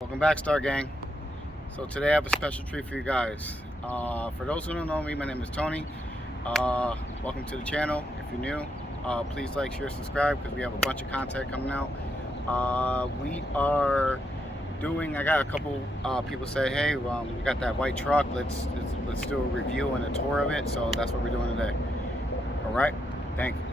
Welcome back, Star Gang. So today I have a special treat for you guys. For those who don't know me, my name is Tony. Welcome to the channel. If you're new, please like, share, subscribe because we have a bunch of content coming out. We are doing. I got a couple people say, "Hey, we got that white truck. Let's do a review and a tour of it." So that's what we're doing today. All right. Thank you.